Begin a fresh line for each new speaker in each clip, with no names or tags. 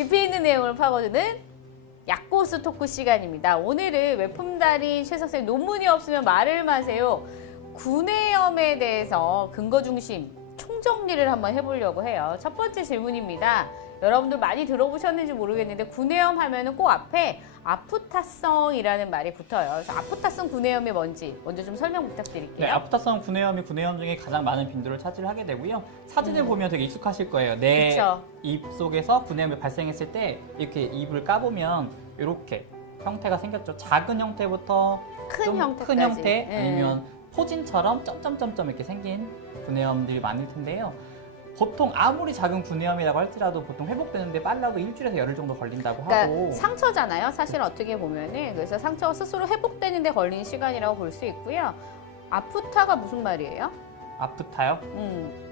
깊이 있는 내용을 파고드는 약고수 토크 시간입니다. 오늘은 외품달인 최 선생님 논문이 없으면 말을 마세요. 구내염에 대해서 근거 중심 총정리를 한번 해보려고 해요. 첫 번째 질문입니다. 여러분들 많이 들어보셨는지 모르겠는데 구내염 하면은 꼭 앞에 아프타성이라는 말이 붙어요. 그래서 아프타성 구내염이 뭔지 먼저 좀 설명 부탁드릴게요.
네, 아프타성 구내염이 구내염 중에 가장 많은 빈도를 차지하게 되고요. 사진을 보면 되게 익숙하실 거예요. 내
음.
입 속에서 구내염이 발생했을 때 이렇게 입을 까보면 이렇게 형태가 생겼죠. 작은 형태부터 큰좀
형태까지.
큰 형태
예.
아니면 포진처럼 점점점점 이렇게 생긴 구내염들이 많을 텐데요. 보통 아무리 작은 구내염이라고 할지라도 보통 회복되는데 빨라도 일주일에서 열흘 정도 걸린다고
그러니까
하고
상처잖아요. 사실 어떻게 보면은 그래서 상처가 스스로 회복되는데 걸리는 시간이라고 볼 수 있고요. 아프타가 무슨 말이에요?
아프타요?
음.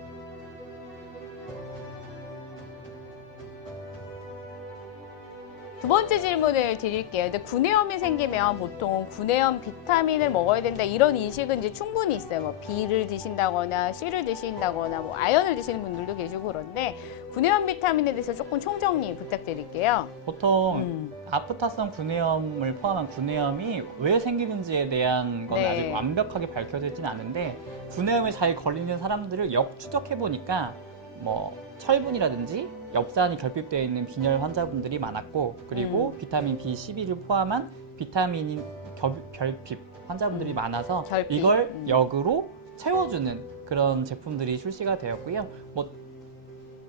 두 번째 질문을 드릴게요. 근데 구내염이 생기면 보통 구내염 비타민을 먹어야 된다 이런 인식은 이제 충분히 있어요. 뭐 B를 드신다거나 C를 드신다거나 뭐 아연을 드시는 분들도 계시고 그런데 구내염 비타민에 대해서 조금 총정리 부탁드릴게요.
보통
음.
아프타성 구내염을 포함한 구내염이 왜 생기는지에 대한 건
네.
아직 완벽하게 밝혀지진 않은데 구내염에 잘 걸리는 사람들을 역추적해 보니까 뭐 철분이라든지 엽산이 결핍되어 있는 빈혈 환자분들이 많았고 그리고 비타민 B12를 포함한 비타민 결, 결핍 환자분들이 많아서
결핍.
이걸
음.
역으로 채워주는 그런 제품들이 출시가 되었고요. 뭐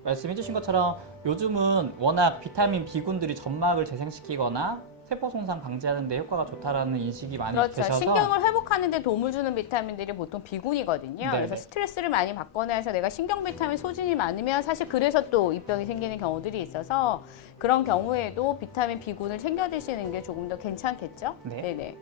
말씀해주신 것처럼 요즘은 워낙 비타민 B군들이 점막을 재생시키거나 세포 손상 방지하는 데 효과가 좋다라는 인식이 많이
그렇죠.
되셔서
신경을 회복하는 데 도움을 주는 비타민들이 보통 비군이거든요.
네네.
그래서 스트레스를 많이 받거나 해서 내가 신경 비타민 소진이 많으면 사실 그래서 또 입병이 생기는 경우들이 있어서 그런 경우에도 비타민 B군을 챙겨 드시는 게 조금 더 괜찮겠죠?
네.
네네.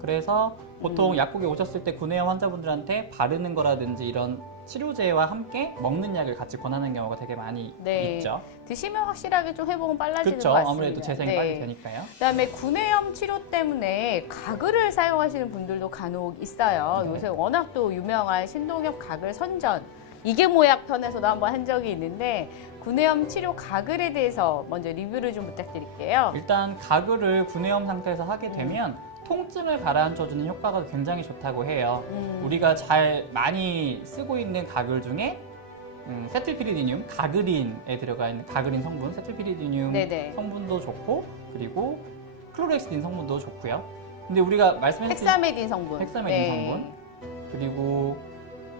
그래서 보통
음.
약국에 오셨을 때 구내염 환자분들한테 바르는 거라든지 이런 치료제와 함께 먹는 약을 같이 권하는 경우가 되게 많이
네.
있죠.
드시면 확실하게 좀 회복은 빨라지는
그렇죠.
것 같습니다.
아무래도 재생이
네.
빨리 되니까요.
그다음에 구내염 치료 때문에 가글을 사용하시는 분들도 간혹 있어요.
네.
요새 워낙 또 유명한 신동엽 가글 선전 이게 모약 편에서도 한번 한 적이 있는데 구내염 치료 가글에 대해서 먼저 리뷰를 좀 부탁드릴게요.
일단 가글을 구내염 상태에서 하게 되면
음.
통증을 가라앉혀주는 효과가 굉장히 좋다고 해요.
음.
우리가 잘 많이 쓰고 있는 가글 중에 음, 세틸피리디늄, 가그린에 들어가 있는 가그린 성분, 세틸피리디늄
네네.
성분도 좋고 그리고 클로렉시딘 성분도 좋고요. 근데 우리가 말씀해주신
헥사메딘 성분. 네.
헥사메딘 성분. 그리고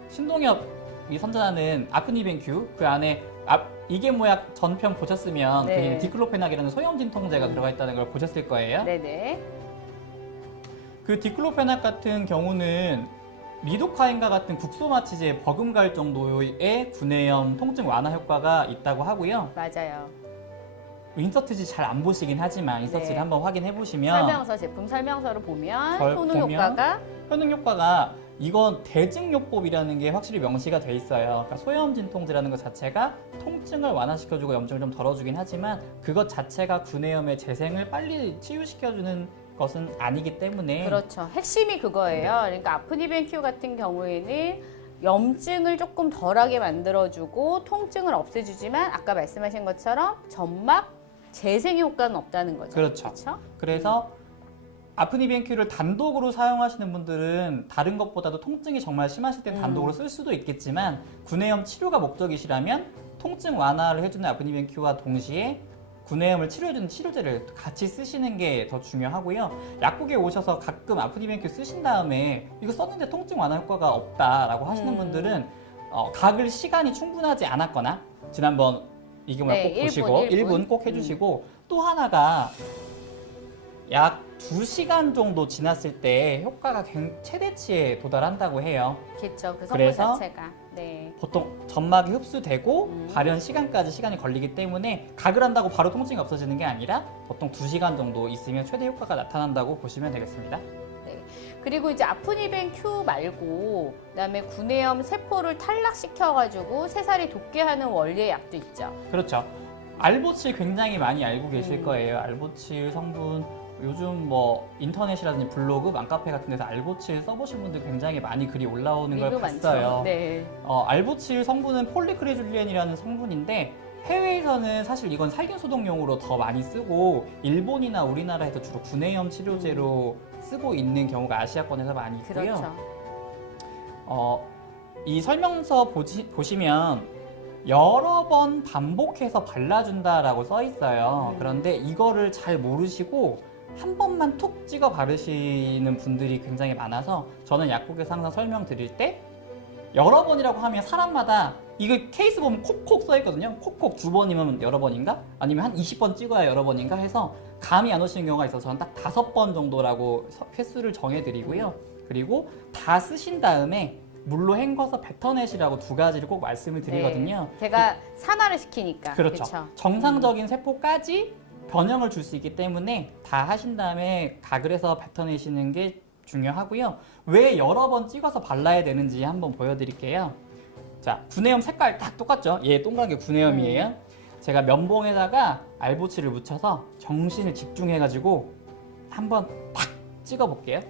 신동엽이 선전하는 아프니벤큐 그 안에 아, 이게 모약 전편 보셨으면
네.
거기에 디클로페낙이라는 소염 진통제가
음.
들어가 있다는 걸 보셨을 거예요.
네네.
그 디클로페낙 같은 경우는 리도카인과 같은 국소마취제에 버금갈 정도의 구내염 통증 완화 효과가 있다고 하고요.
맞아요.
인서트지 잘 안 보시긴 하지만 인서트를
네.
한번 확인해 보시면
설명서 제품 설명서를 보면
절
효능
보면
효과가
효능 효과가 이건 대증요법이라는 게 확실히 명시가 돼 있어요. 그러니까 소염 진통제라는 것 자체가 통증을 완화시켜주고 염증을 좀 덜어주긴 하지만 그것 자체가 구내염의 재생을 빨리 치유시켜주는 것은 아니기 때문에
그렇죠. 핵심이 그거예요.
네.
그러니까 아프니벤큐 같은 경우에는 염증을 조금 덜하게 만들어주고 통증을 없애주지만 아까 말씀하신 것처럼 점막 재생 효과는 없다는 거죠.
그렇죠.
그렇죠?
그래서 아프니벤큐를 단독으로 사용하시는 분들은 다른 것보다도 통증이 정말 심하실 땐
음.
단독으로 쓸 수도 있겠지만 구내염 치료가 목적이시라면 통증 완화를 해주는 아프니벤큐와 동시에 구내염을 치료해주는 치료제를 같이 쓰시는 게 더 중요하고요. 약국에 오셔서 가끔 아프니벤큐 쓰신 다음에 이거 썼는데 통증 완화 효과가 없다라고 하시는
음.
분들은 어, 각을 시간이 충분하지 않았거나 지난번 이게 뭐야
네, 꼭일
보시고
분, 일
1분,
분.
꼭 해주시고 또 하나가 약 2시간 정도 지났을 때 효과가 굉- 최대치에 도달한다고 해요.
그렇죠. 그 성분
그래서
자체가. 네.
보통 점막이 흡수되고
음.
발현 시간까지 시간이 걸리기 때문에 각을 한다고 바로 통증이 없어지는 게 아니라 보통 2시간 정도 있으면 최대 효과가 나타난다고 보시면 되겠습니다.
네. 그리고 이제 아프니벤 큐 말고 그다음에 구내염 세포를 탈락시켜 가지고 새살이 돋게 하는 원리의 약도 있죠.
그렇죠. 알보칠 굉장히 많이 알고 계실
음.
거예요. 알보칠 성분 요즘 뭐 인터넷이라든지 블로그, 맘카페 같은 데서 알보칠 써보신 분들 굉장히 많이 글이 올라오는 걸
리뷰
봤어요.
네.
어, 알보칠 성분은 폴리크레줄리엔이라는 성분인데 해외에서는 사실 이건 살균 소독용으로 더 많이 쓰고 일본이나 우리나라에서 주로 구내염 치료제로 쓰고 있는 경우가 아시아권에서 많이 있고요.
그렇죠.
어, 이 설명서 보시, 보시면 여러 번 반복해서 발라준다라고 써 있어요.
음.
그런데 이거를 잘 모르시고 한 번만 툭 찍어 바르시는 분들이 굉장히 많아서 저는 약국에서 항상 설명드릴 때 여러 번이라고 하면 사람마다 이거 케이스 보면 콕콕 써 있거든요. 콕콕 두 번이면 여러 번인가? 아니면 한 20번 찍어야 여러 번인가 해서 감이 안 오시는 경우가 있어서 저는 딱 다섯 번 정도라고 서- 횟수를 정해드리고요. 그리고 다 쓰신 다음에 물로 헹궈서 뱉어내시라고 두 가지를 꼭 말씀을 드리거든요.
네. 제가 산화를 시키니까.
그렇죠.
그쵸?
정상적인 세포까지 변형을 줄 수 있기 때문에 다 하신 다음에 가글에서 뱉어내시는 게 중요하고요. 왜 여러 번 찍어서 발라야 되는지 한번 보여드릴게요. 자, 구내염 색깔 딱 똑같죠? 얘 동그란 게 구내염이에요.
음.
제가 면봉에다가 알보치를 묻혀서 정신을 집중해가지고 한번 탁 찍어볼게요.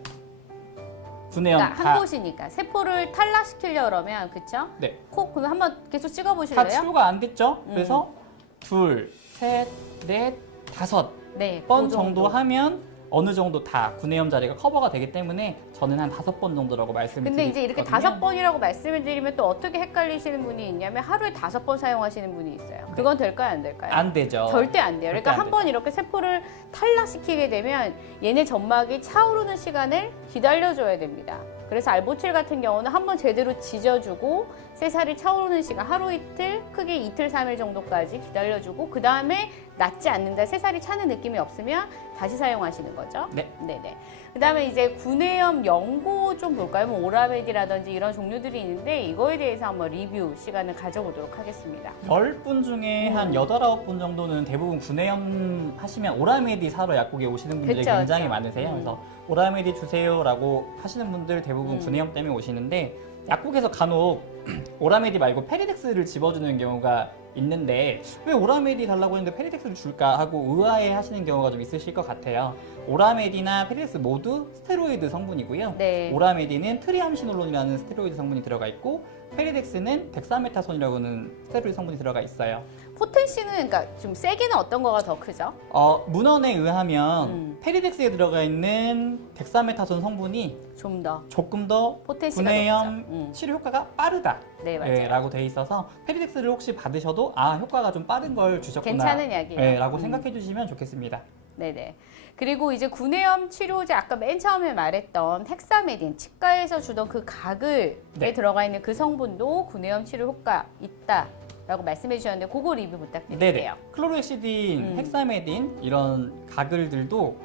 구내염
그러니까
다,
한 곳이니까 세포를 탈락시키려 그러면 그쵸?
네,
코 그럼 한번 계속
다
찍어보실래요?
치료가 안 됐죠?
음.
그래서 둘, 셋, 넷, 다섯
네, 번그
정도 하면 어느 정도 다 구내염 자리가 커버가 되기 때문에 저는 한 다섯 번 정도라고 말씀을
근데 이제 이렇게
드리거든요.
다섯 번이라고 말씀을 드리면 또 어떻게 헷갈리시는 분이 있냐면 하루에 다섯 번 사용하시는 분이 있어요. 그건 될까요, 안 될까요?
네. 안 되죠.
절대 안 돼요.
절대
그러니까
안
한 번 이렇게 세포를 탈락시키게 되면 얘네 점막이 차오르는 시간을 기다려줘야 됩니다. 그래서 알보칠 같은 경우는 한 번 제대로 지져주고 새살이 차오르는 시간 하루 이틀 크게 이틀 삼일 정도까지 기다려주고 그 다음에 낫지 않는다 새살이 차는 느낌이 없으면 다시 사용하시는 거죠.
네.
네네. 그다음에 이제 구내염 연고 좀 볼까요? 뭐 오라메디라든지 이런 종류들이 있는데 이거에 대해서 한번 리뷰 시간을 가져보도록 하겠습니다.
열분 중에
음.
한 여덟 아홉 분 정도는 대부분 구내염 하시면 오라메디 사러 약국에 오시는 분들이
그쵸,
굉장히
그쵸.
많으세요.
음.
그래서 오라메디 주세요라고 하시는 분들 대부분
음.
구내염 때문에 오시는데 약국에서 간혹 오라메디 말고 페리덱스를 집어주는 경우가 있는데 왜 오라메디 달라고 했는데 페리덱스를 줄까 하고 의아해 하시는 경우가 좀 있으실 것 같아요. 오라메디나 페리덱스 모두 스테로이드 성분이고요.
네.
오라메디는 트리암시놀론이라는 스테로이드 성분이 들어가 있고 페리덱스는 덱사메타손이라고 하는 스테로이드 성분이 들어가 있어요.
포텐시는 그러니까 좀 세기는 어떤 거가 더 크죠?
어, 문헌에 의하면
음.
페리덱스에 들어가 있는 덱사메타손 성분이
좀 더
조금 더
높죠. 음.
치료 효과가 빠르다.
네 맞아요.
예, 라고 돼 있어서 페리덱스를 혹시 받으셔도 아 효과가 좀 빠른 걸 주셨구나.
괜찮은 약이에요.
예, 라고
음.
생각해 주시면 좋겠습니다.
네네. 그리고 이제 구내염 치료제 아까 맨 처음에 말했던 헥사메딘 치과에서 주던 그 가글에
네.
들어가 있는 그 성분도 구내염 치료 효과 있다 라고 말씀해 주셨는데 그거 리뷰 부탁드릴게요.
네네. 클로로엑시딘,
음.
헥사메딘 이런 가글들도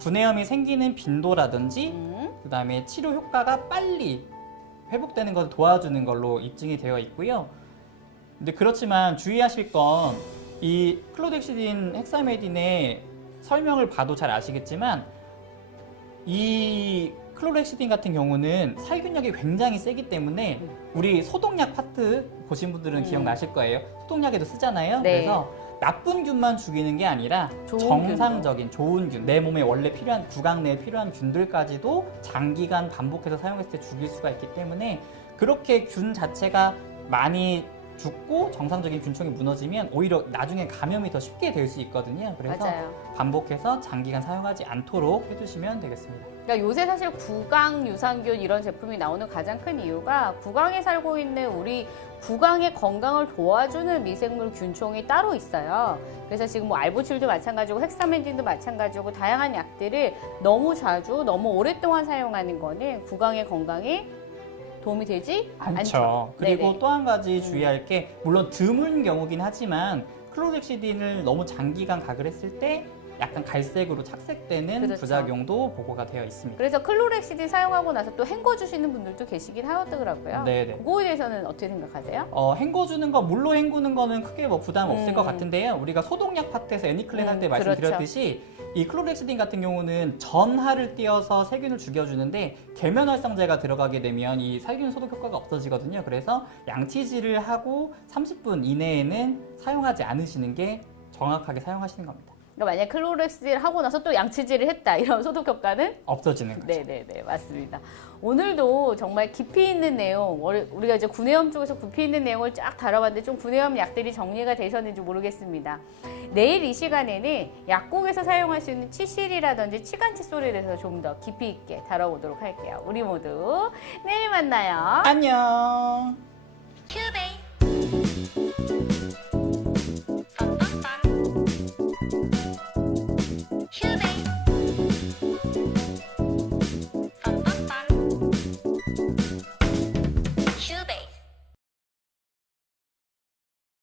구내염이 생기는 빈도라든지
음.
그다음에 치료 효과가 빨리 회복되는 것을 도와주는 걸로 입증이 되어 있고요. 근데 그렇지만 주의하실 건 이 클로덱시딘 헥사메딘의 설명을 봐도 잘 아시겠지만 이 클로렉시딘 같은 경우는 살균력이 굉장히 세기 때문에
음.
우리 소독약 파트 보신 분들은
음.
기억나실 거예요. 소독약에도 쓰잖아요.
네.
그래서 나쁜 균만 죽이는 게 아니라
좋은
정상적인 좋은 균, 내 몸에 원래 필요한 구강 내에 필요한 균들까지도 장기간 반복해서 사용했을 때 죽일 수가 있기 때문에 그렇게 균 자체가 많이 죽고 정상적인 균총이 무너지면 오히려 나중에 감염이 더 쉽게 될 수 있거든요. 그래서
맞아요.
반복해서 장기간 사용하지 않도록 해주시면 되겠습니다.
그러니까 요새 사실 구강 유산균 이런 제품이 나오는 가장 큰 이유가 구강에 살고 있는 우리 구강의 건강을 도와주는 미생물 균총이 따로 있어요. 그래서 지금 뭐 알보칠도 마찬가지고 헥사멘딘도 마찬가지고 다양한 약들을 너무 자주 너무 오랫동안 사용하는 거는 구강의 건강에 도움이 되지 않죠.
그리고.
음.
또한 가지 주의할 게 물론 드문 경우긴 하지만 클로렉시딘을 너무 장기간 가글했을 때 약간 갈색으로 착색되는
그렇죠.
부작용도 보고가 되어 있습니다.
그래서 클로렉시딘 사용하고 나서 또 헹궈 주시는 분들도 계시긴 하더라고요.
네네.
그거에 대해서는 어떻게 생각하세요?
어, 헹궈주는 거, 물로 헹구는 거는 크게 뭐 부담 없을
음.
것 같은데요. 우리가 소독약 파트에서 애니클렌 할때
음,
말씀드렸듯이 이 클로렉시딘 같은 경우는 전하를 띄어서 세균을 죽여주는데 계면 활성제가 들어가게 되면 이 살균 소독 효과가 없어지거든요. 그래서 양치질을 하고 30분 이내에는 사용하지 않으시는 게 정확하게 사용하시는 겁니다.
그러니까 만약 클로렉스를 하고 나서 또 양치질을 했다 이런 소독 효과는
없어지는 거죠.
네네네 맞습니다. 오늘도 정말 깊이 있는 내용 월- 우리가 이제 구내염 쪽에서 깊이 있는 내용을 쫙 다뤄봤는데 좀 구내염 약들이 정리가 되셨는지 모르겠습니다. 내일 이 시간에는 약국에서 사용할 수 있는 치실이라든지 치간 칫솔에 대해서 좀 더 깊이 있게 다뤄보도록 할게요. 우리 모두 내일 만나요.
안녕.
큐베이